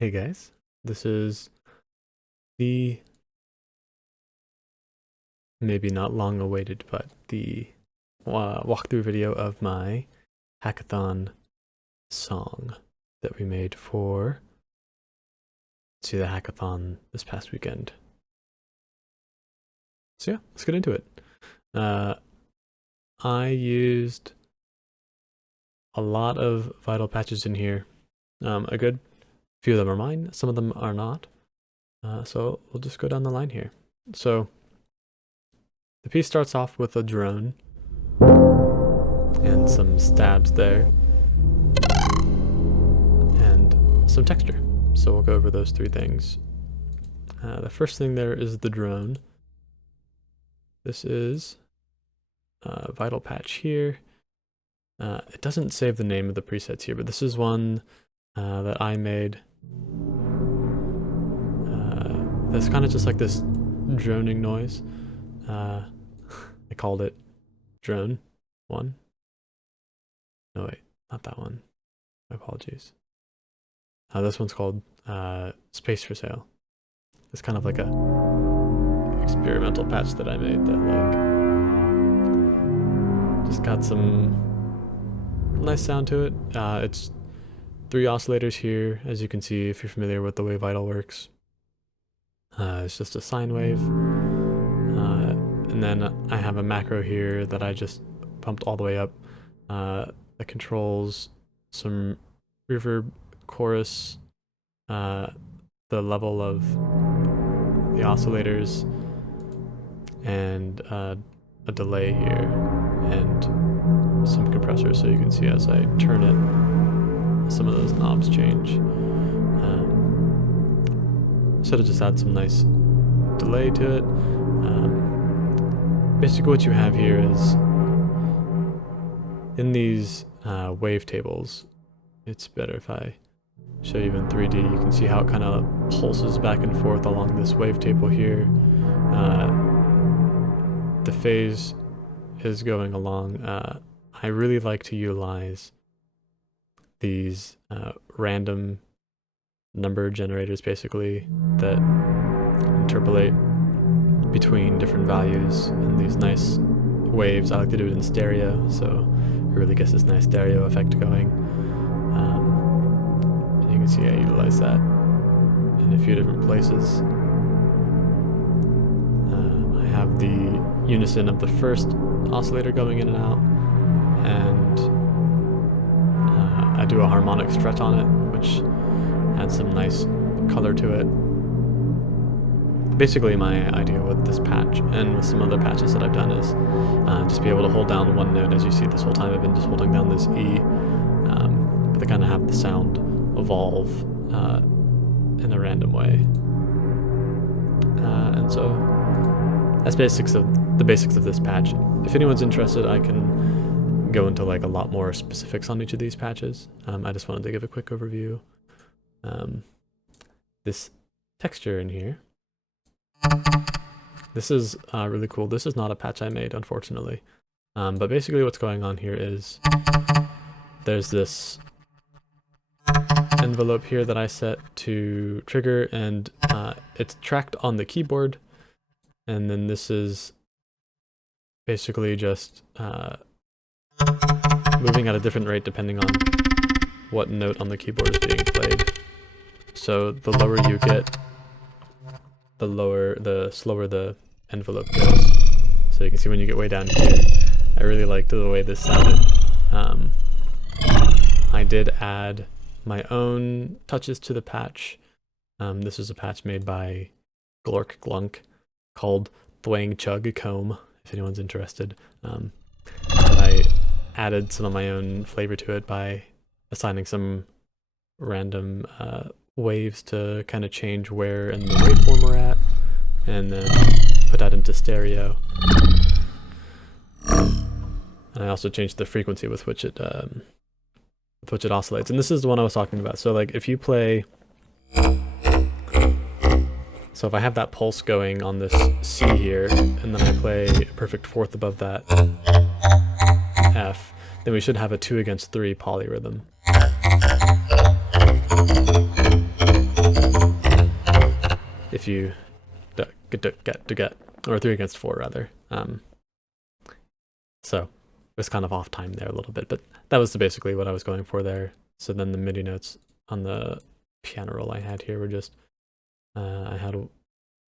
Hey guys, this is the maybe not long awaited, but the walkthrough video of my hackathon song that we made for the hackathon this past weekend. So yeah, let's get into it. I used a lot of vital patches in here. A good few of them are mine, some of them are not. So we'll just go down the line here. So the piece starts off with a drone and some stabs there and some texture. So we'll go over those three things. The first thing there is the drone. This is a vital patch here. It doesn't save the name of the presets here, but this is one that I made. That's kind of just like this droning noise. I called it drone 1. No wait, not that one. My apologies. This one's called Space for Sale. It's kind of like a experimental patch that I made that like just got some nice sound to it. It's 3 oscillators here, as you can see if you're familiar with the way Vital works. It's just a sine wave. And then I have a macro here that I just pumped all the way up that controls some reverb, chorus, the level of the oscillators, and a delay here, and some compressor, so you can see as I turn it, some of those knobs change. So to just add some nice delay to it. Basically what you have here is, in these wave tables, it's better if I show you in 3D, you can see how it kind of pulses back and forth along this wave table here. The phase is going along. I really like to utilize these random number generators, basically, that interpolate between different values and these nice waves. I like to do it in stereo, so it really gets this nice stereo effect going. And you can see I utilize that in a few different places. I have the unison of the first oscillator going in and out, and I do a harmonic stretch on it, which adds some nice color to it. Basically, my idea with this patch and with some other patches that I've done is just be able to hold down one note. As you see, this whole time I've been just holding down this E, but they kind of have the sound evolve in a random way. And so that's the basics of this patch. If anyone's interested, I can go into like a lot more specifics on each of these patches. I just wanted to give a quick overview. This texture in here, this is really cool. This is not a patch I made, unfortunately. But basically what's going on here is there's this envelope here that I set to trigger, and it's tracked on the keyboard. And then this is basically just moving at a different rate depending on what note on the keyboard is being played. So the lower you get, the slower the envelope goes. So you can see when you get way down here, I really liked the way this sounded. I did add my own touches to the patch. This is a patch made by Glork Glunk called Thwang Chug Comb, if anyone's interested. But I added some of my own flavor to it by assigning some random waves to kind of change where in the waveform we're at, and then put that into stereo. And I also changed the frequency with which it oscillates. And this is the one I was talking about. So like if you play, so if I have that pulse going on this C here, and then I play a perfect fourth above that F, then we should have a 2 against 3 polyrhythm. if you get, or 3 against 4 rather. So it was kind of off time there a little bit, but that was basically what I was going for there. So then the MIDI notes on the piano roll I had here were just, I had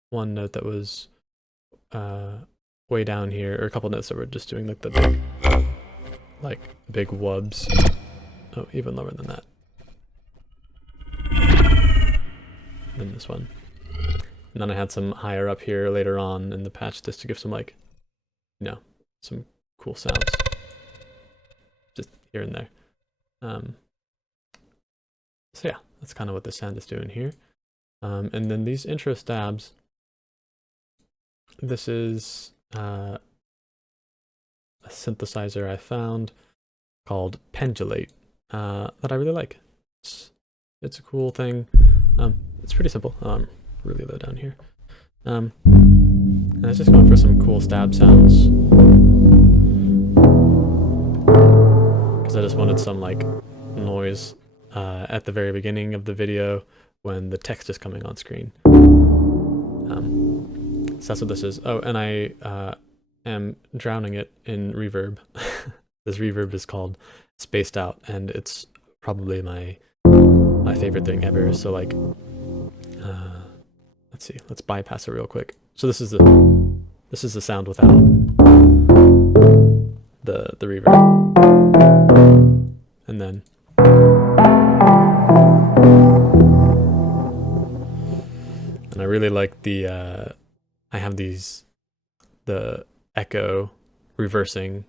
one note that was way down here, or a couple notes that were just doing like the big wubs. Oh, even lower than that. Then this one. And then I had some higher up here later on in the patch just to give some some cool sounds. Just here and there. So yeah, that's kind of what the sound is doing here. And then these intro stabs, this is a synthesizer I found called Pendulate that I really like. It's a cool thing. It's pretty simple. Really low down here. And I was just going for some cool stab sounds, because I just wanted some like noise at the very beginning of the video when the text is coming on screen. So that's what this is. Oh, and I am drowning it in reverb. This reverb is called Spaced Out, and it's probably my favorite thing ever. So like, let's see, let's bypass it real quick. So this is the sound without the reverb, and then I really like the I have the echo reversing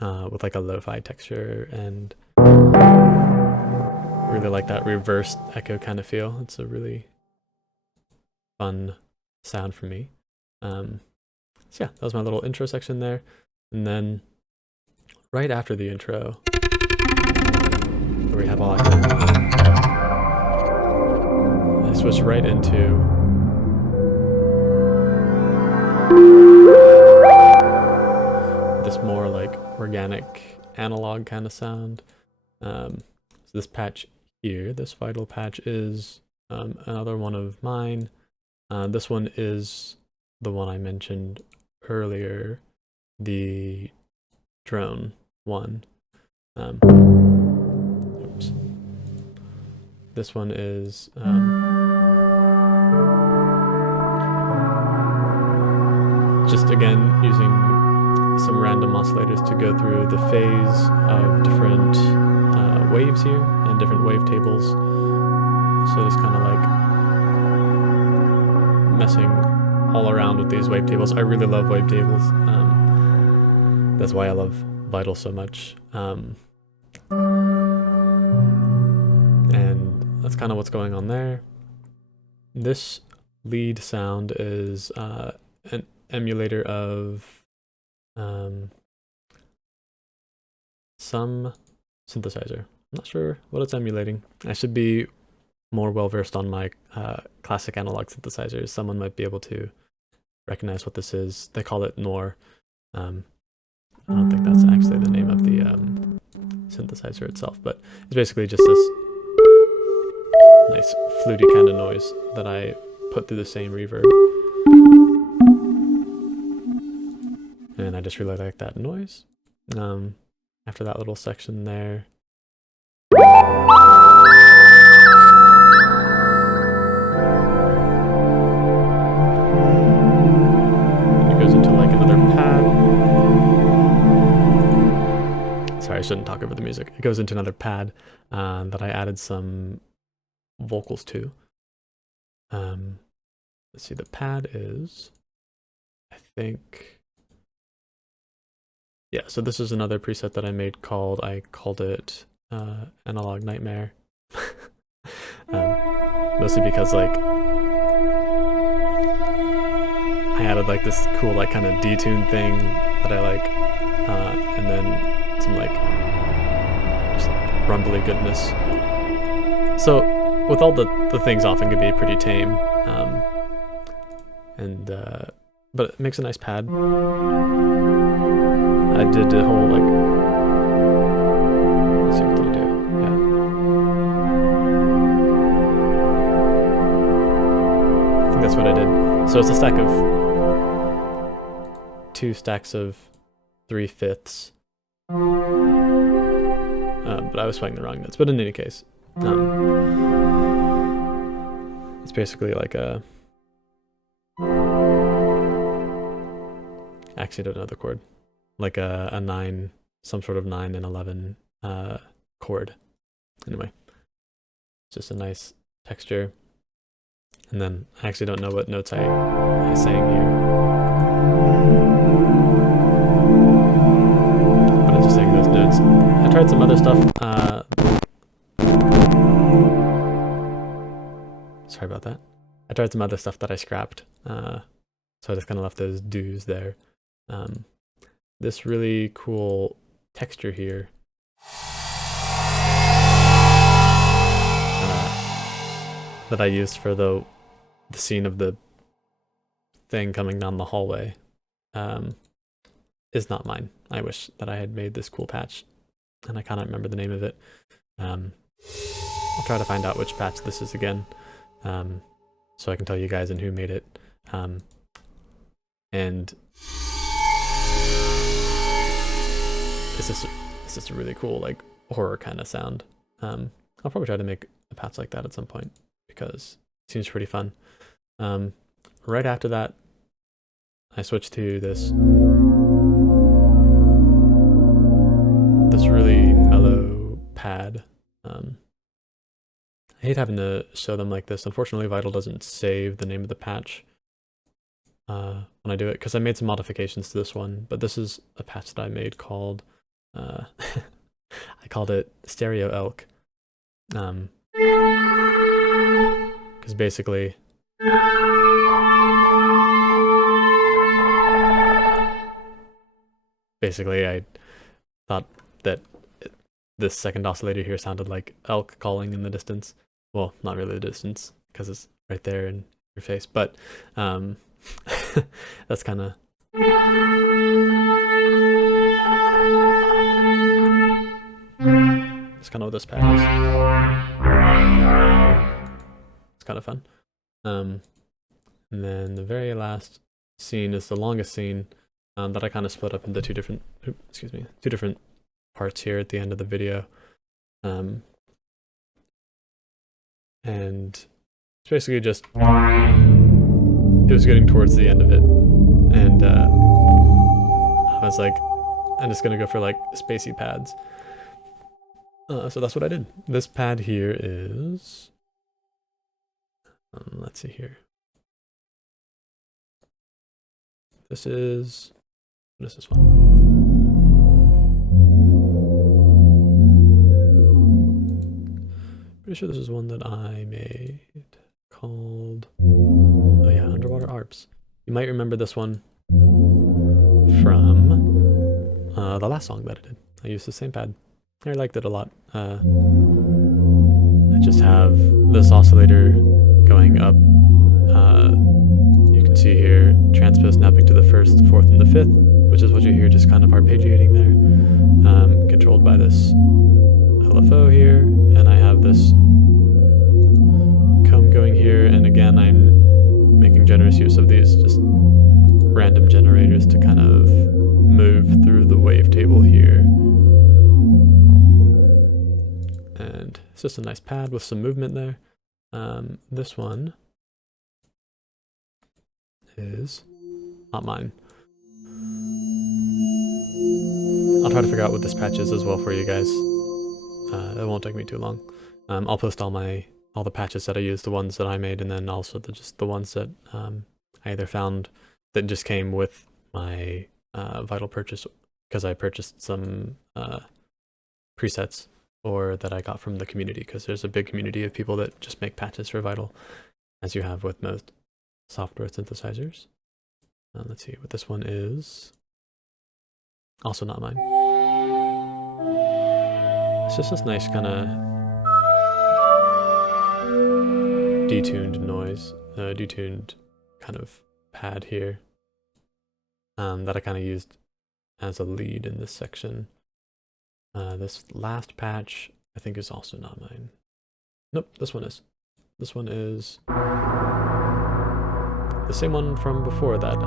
with like a lo-fi texture, and really like that reversed echo kind of feel. It's a really fun sound for me. So yeah, that was my little intro section there. And then right after the intro, where we have all I switched right into this more like organic analog kind of sound. So this patch here, this vital patch, is another one of mine. This one is the one I mentioned earlier, the drone one. Oops. This one is just again using some random oscillators to go through the phase of different waves here and different wave tables. So just kind of like messing all around with these wave tables. I really love wave tables. That's why I love Vital so much. And that's kind of what's going on there. This lead sound is an emulator of some synthesizer. I'm not sure what it's emulating. I should be more well versed on my classic analog synthesizers. Someone might be able to recognize what this is. They call it NOR. I don't think that's actually the name of the synthesizer itself, but it's basically just this nice fluty kind of noise that I put through the same reverb. And I just really like that noise. After that little section there, it goes into like another pad. Sorry, I shouldn't talk over the music. It goes into another pad that I added some vocals to. Let's see, the pad is, I think, yeah, so this is another preset that I made called, I called it Analog Nightmare. Mostly because like I added like this cool like kind of detune thing that I like, and then some like just rumbly goodness. So with all the things off, it can be pretty tame, but it makes a nice pad. I did a whole like, let's see, what did I do? Yeah. I think that's what I did. So it's a stack of 2 stacks of 3/5. But I was playing the wrong notes. But in any case, it's basically like a... Actually, I don't know the chord. Like a 9, some sort of 9 and 11 chord. Anyway, it's just a nice texture. And then I actually don't know what notes I sang here. But I just sang those notes. I tried some other stuff. Sorry about that. I tried some other stuff that I scrapped. So I just kind of left those do's there. This really cool texture here that I used for the scene of the thing coming down the hallway is not mine. I wish that I had made this cool patch, and I cannot remember the name of it. I'll try to find out which patch this is again, so I can tell you guys and who made it. And it's just a really cool, like, horror kind of sound. I'll probably try to make a patch like that at some point because it seems pretty fun. Right after that, I switched to this really mellow pad. I hate having to show them like this. Unfortunately, Vital doesn't save the name of the patch when I do it, because I made some modifications to this one, but this is a patch that I made called I called it Stereo Elk, because basically I thought that this second oscillator here sounded like elk calling in the distance. Well, not really the distance, because it's right there in your face, but that's kind of... It's kind of what this pad is. It's kind of fun. And then the very last scene is the longest scene that I kind of split up into two different parts here at the end of the video. And it's basically just, it was getting towards the end of it, and I was like, I'm just gonna go for like spacey pads. So that's what I did. This pad here is, let's see here. This is, what is this one? Pretty sure this is one that I made called, oh yeah, Underwater Arps. You might remember this one from the last song that I did. I used the same pad. I liked it a lot. I just have this oscillator going up. You can see here transpose snapping to the 1st, 4th, and the 5th, which is what you hear just kind of arpeggiating there, controlled by this LFO here, and I have this comb going here, and again I'm making generous use of these just random generators to kind of move through the wavetable here. And it's just a nice pad with some movement there. This one is not mine. I'll try to figure out what this patch is as well for you guys. It won't take me too long. I'll post all the patches that I used, the ones that I made, and then also just the ones that I either found that just came with my Vital purchase, because I purchased some presets, or that I got from the community, because there's a big community of people that just make patches for Vital, as you have with most software synthesizers. Let's see what this one is. Also not mine. It's just this nice kind of detuned noise, detuned kind of pad here, that I kind of used as a lead in this section. This last patch I think is also not mine. Nope, this one is. This one is the same one from before, that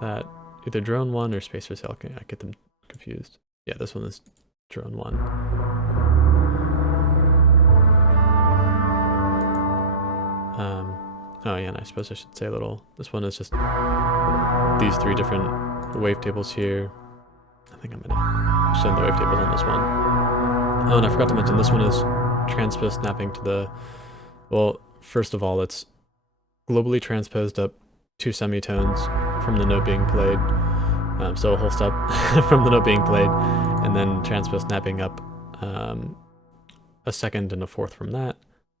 that either drone 1 or space for sale. I get them confused. Yeah, this one is drone 1. Oh yeah, and I suppose I should say a little. This one is just these 3 different wavetables here. I think I'm gonna send the wavetables on this one. Oh, and I forgot to mention this one is transpose snapping to the. Well, first of all, it's globally transposed up 2 semitones from the note being played. So a whole step from the note being played, and then transpose snapping up a second and a fourth from that.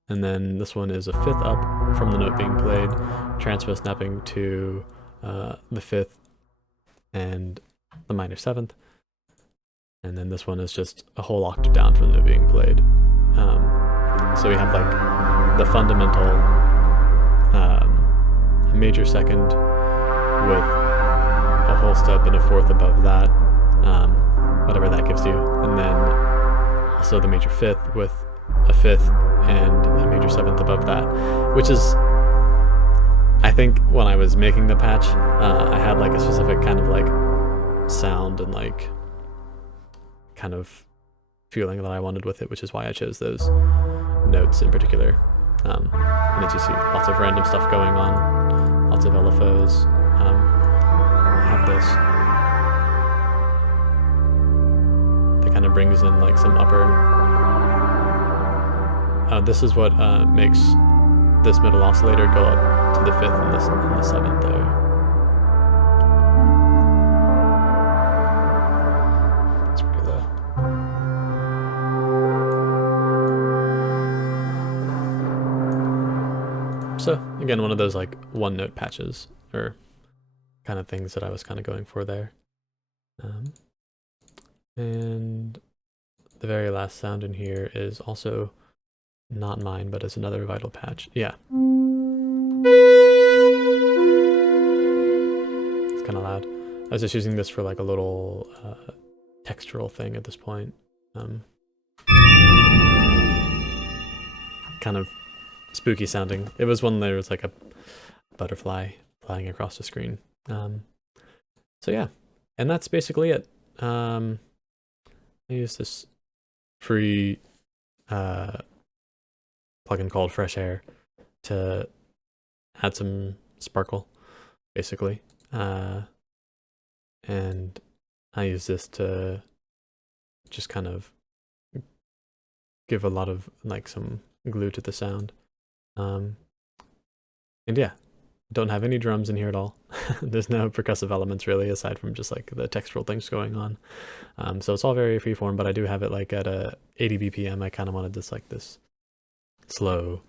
And then this one is a 5th up from the note being played, transpose snapping to the 5th and the minor 7th. And then this one is just a whole octave down from the note being played. So we have like the fundamental major second with a whole step and a 4th above that, whatever that gives you. And then also the major 5th with a 5th and a major 7th above that, which is, I think when I was making the patch, I had like a specific kind of like sound and like kind of feeling that I wanted with it, which is why I chose those notes in particular. And as you see, lots of random stuff going on, lots of LFOs. I have this that kind of brings in like some upper. This is what makes this middle oscillator go up to the 5th and the 7th there. It's pretty low. So again, one of those like 1-note patches or kind of things that I was kind of going for there. And the very last sound in here is also not mine, but it's another vital patch. Yeah. It's kind of loud. I was just using this for like a little textural thing at this point. Kind of spooky sounding. It was when there was like a butterfly flying across the screen. So yeah, and that's basically it. I use this free plugin called Fresh Air to add some sparkle, basically. And I use this to just kind of give a lot of like some glue to the sound. And yeah, don't have any drums in here at all. There's no percussive elements really, aside from just like the textural things going on. So it's all very freeform, but I do have it like at a 80 BPM. I kind of wanted this like this slow,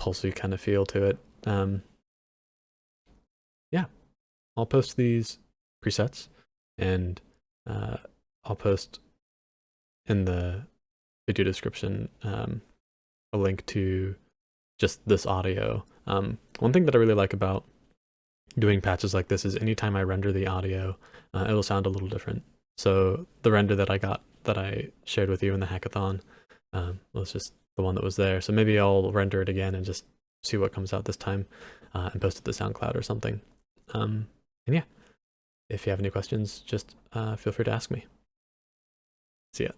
pulsy kind of feel to it. Yeah, I'll post these presets, and I'll post in the video description a link to just this audio. One thing that I really like about doing patches like this is anytime I render the audio, it'll sound a little different. So the render that I got, that I shared with you in the hackathon, was just the one that was there. So maybe I'll render it again and just see what comes out this time, and post it to SoundCloud or something. And yeah, if you have any questions, just feel free to ask me. See ya.